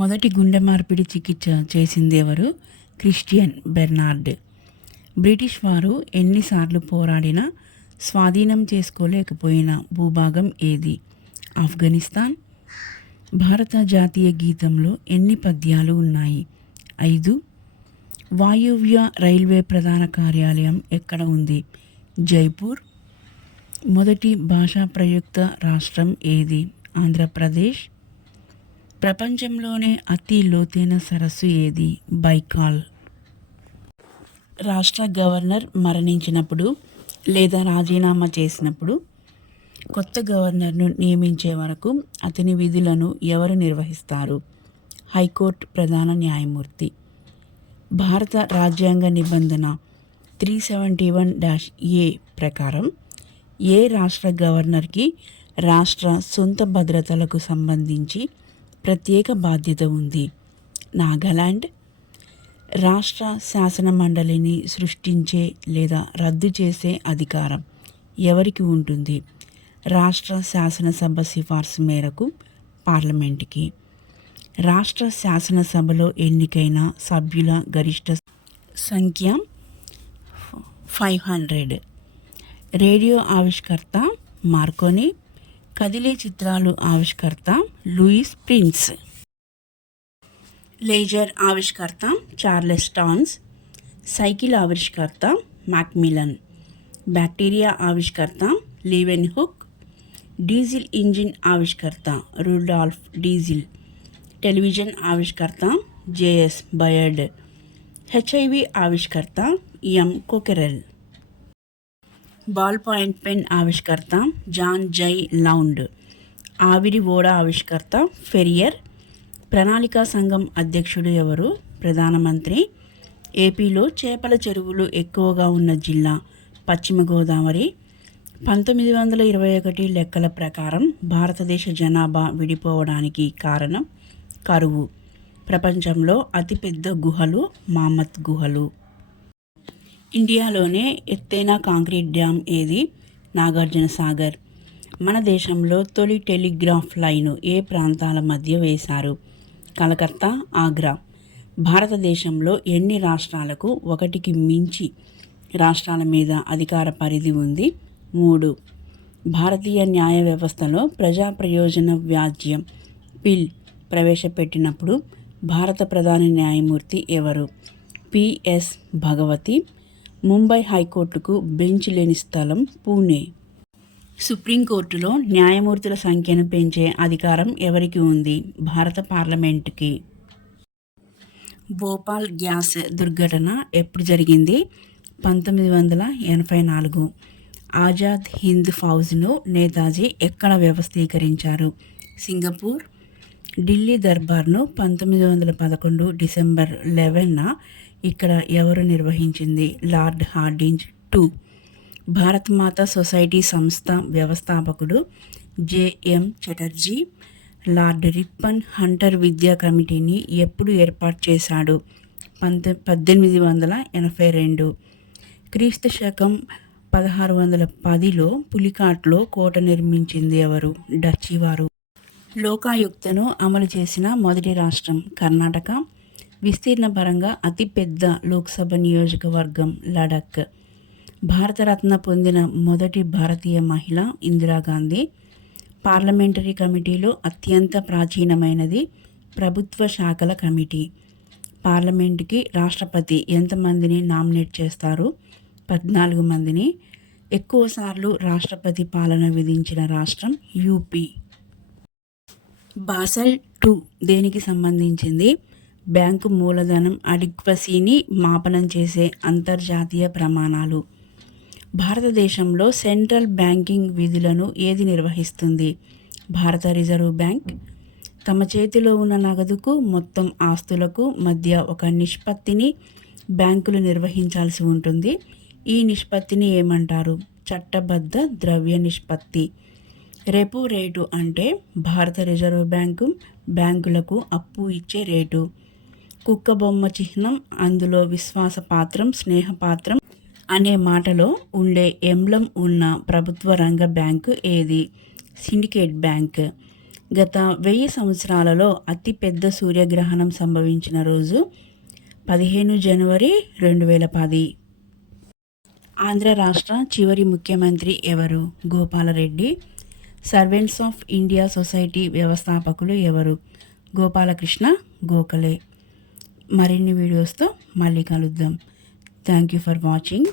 మొదటి గుండె మార్పిడి చికిత్స చేసింది ఎవరు? Christian Bernard. బ్రిటిష్ వారు ఎన్నిసార్లు పోరాడినా స్వాధీనం చేసుకోలేకపోయిన భూభాగం ఏది? ఆఫ్ఘనిస్తాన్. భారత జాతీయ గీతంలో ఎన్ని పద్యాలు ఉన్నాయి? 5. వాయువ్య రైల్వే ప్రధాన కార్యాలయం ఎక్కడ ఉంది? జైపూర్. మొదటి భాషా ప్రయుక్త రాష్ట్రం ఏది? ఆంధ్రప్రదేశ్. ప్రపంచంలోనే అతి లోతైన సరస్సు ఏది? బైకాల్. రాష్ట్ర గవర్నర్ మరణించినప్పుడు లేదా రాజీనామా చేసినప్పుడు కొత్త గవర్నర్ను నియమించే వరకు అతని విధులను ఎవరు నిర్వహిస్తారు? హైకోర్టు ప్రధాన న్యాయమూర్తి. భారత రాజ్యాంగ నిబంధన 371-A ప్రకారం ఏ రాష్ట్ర గవర్నర్కి రాష్ట్ర సొంత భద్రతలకు సంబంధించి ప్రత్యేక బాధ్యత ఉంది? నాగాలాండ్. రాష్ట్ర శాసన మండలిని సృష్టించే లేదా రద్దు చేసే అధికారం ఎవరికి ఉంటుంది? రాష్ట్ర శాసనసభ సిఫార్సు మేరకు పార్లమెంటుకి. రాష్ట్ర శాసనసభలో ఎన్నికైన సభ్యుల గరిష్ట సంఖ్య 500. రేడియో ఆవిష్కర్త మార్కోని. కదిలే చిత్రాలు ఆవిష్కర్త లూయిస్ ప్రిన్స్. లేజర్ ఆవిష్కర్త చార్లెస్ టాన్స్. సైకిల్ ఆవిష్కర్త మ్యాక్మిలన్. బ్యాక్టీరియా ఆవిష్కర్త లీవెన్ హుక్. డీజిల్ ఇంజిన్ ఆవిష్కర్త రుడాల్ఫ్ డీజిల్. టెలివిజన్ ఆవిష్కర్త జేఎస్ బయర్డ్. హెచ్ఐవి ఆవిష్కర్త ఎం కొకెరెల్. బాల్ పాయింట్ పెన్ ఆవిష్కర్త జాన్ జై లౌండ్. ఆవిరి ఓడ ఆవిష్కర్త ఫెరియర్. ప్రణాళికా సంఘం అధ్యక్షుడు ఎవరు? ప్రధానమంత్రి. ఏపీలో చేపల చెరువులు ఎక్కువగా ఉన్న జిల్లా పశ్చిమ గోదావరి. 1921 లెక్కల ప్రకారం భారతదేశ జనాభా విడిపోవడానికి కారణం కరువు. ప్రపంచంలో అతిపెద్ద గుహలు మామత్ గుహలు. ఇండియాలోనే ఎత్తైన కాంక్రీట్ డ్యామ్ ఏది? నాగార్జున సాగర్. మన దేశంలో తొలి టెలిగ్రాఫ్ లైను ఏ ప్రాంతాల మధ్య వేశారు? కలకత్తా, ఆగ్రా. భారతదేశంలో ఎన్ని రాష్ట్రాలకు ఒకటికి మించి రాష్ట్రాల మీద అధికార పరిధి ఉంది? 3. భారతీయ న్యాయ వ్యవస్థలో ప్రజా ప్రయోజన వ్యాజ్యం బిల్ ప్రవేశపెట్టినప్పుడు భారత ప్రధాన న్యాయమూర్తి ఎవరు? పిఎస్ భగవతి. ముంబై హైకోర్టుకు బెంచ్ లేని స్థలం పూణే. సుప్రీంకోర్టులో న్యాయమూర్తుల సంఖ్యను పెంచే అధికారం ఎవరికి ఉంది? భారత పార్లమెంటుకి. భోపాల్ గ్యాస్ దుర్ఘటన ఎప్పుడు జరిగింది? 1984. ఆజాద్ హింద్ ఫౌజ్ను నేతాజీ ఎక్కడ వ్యవస్థీకరించారు? సింగపూర్. ఢిల్లీ దర్బార్ను 1911 డిసెంబర్ 11న ఇక్కడ ఎవరు నిర్వహించింది? Lord Hardinge 2. భారత్ మాతా సొసైటీ సంస్థ వ్యవస్థాపకుడు JM Chatterjee. Lord Ripon Hunter విద్యా కమిటీని ఎప్పుడు ఏర్పాటు చేశాడు? 1882. క్రీస్తు శకం 1610లో పులికాట్లో కోట నిర్మించింది ఎవరు? డచ్చి వారు. లోకాయుక్తను అమలు చేసిన మొదటి రాష్ట్రం కర్ణాటక. విస్తీర్ణ పరంగా అతిపెద్ద లోక్సభ నియోజకవర్గం లడఖ్. భారతరత్న పొందిన మొదటి భారతీయ మహిళ ఇందిరాగాంధీ. పార్లమెంటరీ కమిటీలో అత్యంత ప్రాచీనమైనది ప్రభుత్వ శాఖల కమిటీ. పార్లమెంటుకి రాష్ట్రపతి ఎంతమందిని నామినేట్ చేస్తారు? 14 మందిని. ఎక్కువసార్లు రాష్ట్రపతి పాలన విధించిన రాష్ట్రం యూపీ. బాసెల్ 2 దేనికి సంబంధించింది? బ్యాంకు మూలధనం అడిక్వసీని మాపనం చేసే అంతర్జాతీయ ప్రమాణాలు. భారతదేశంలో సెంట్రల్ బ్యాంకింగ్ విధులను ఏది నిర్వహిస్తుంది? భారత రిజర్వ్ బ్యాంక్. తమ చేతిలో ఉన్న నగదుకు మొత్తం ఆస్తులకు మధ్య ఒక నిష్పత్తిని బ్యాంకులు నిర్వహించాల్సి ఉంటుంది. ఈ నిష్పత్తిని ఏమంటారు? చట్టబద్ధ ద్రవ్య నిష్పత్తి. రెపో రేటు అంటే భారత రిజర్వ్ బ్యాంకు బ్యాంకులకు అప్పు ఇచ్చే రేటు. కుక్క బొమ్మ చిహ్నం, అందులో విశ్వాసపాత్రం, స్నేహపాత్రం అనే మాటలో ఉండే ఎంబ్లం ఉన్న ప్రభుత్వ రంగ బ్యాంకు ఏది? Syndicate bank. గత 1000 సంవత్సరాలలో అతిపెద్ద సూర్యగ్రహణం సంభవించిన రోజు 15 జనవరి 2010. ఆంధ్ర రాష్ట్ర చివరి ముఖ్యమంత్రి ఎవరు? Gopala Reddy. Servants of India society వ్యవస్థాపకులు ఎవరు? గోపాలకృష్ణ గోఖలే. మరిన్ని వీడియోస్తో మళ్ళీ కలుద్దాం. Thank you for watching.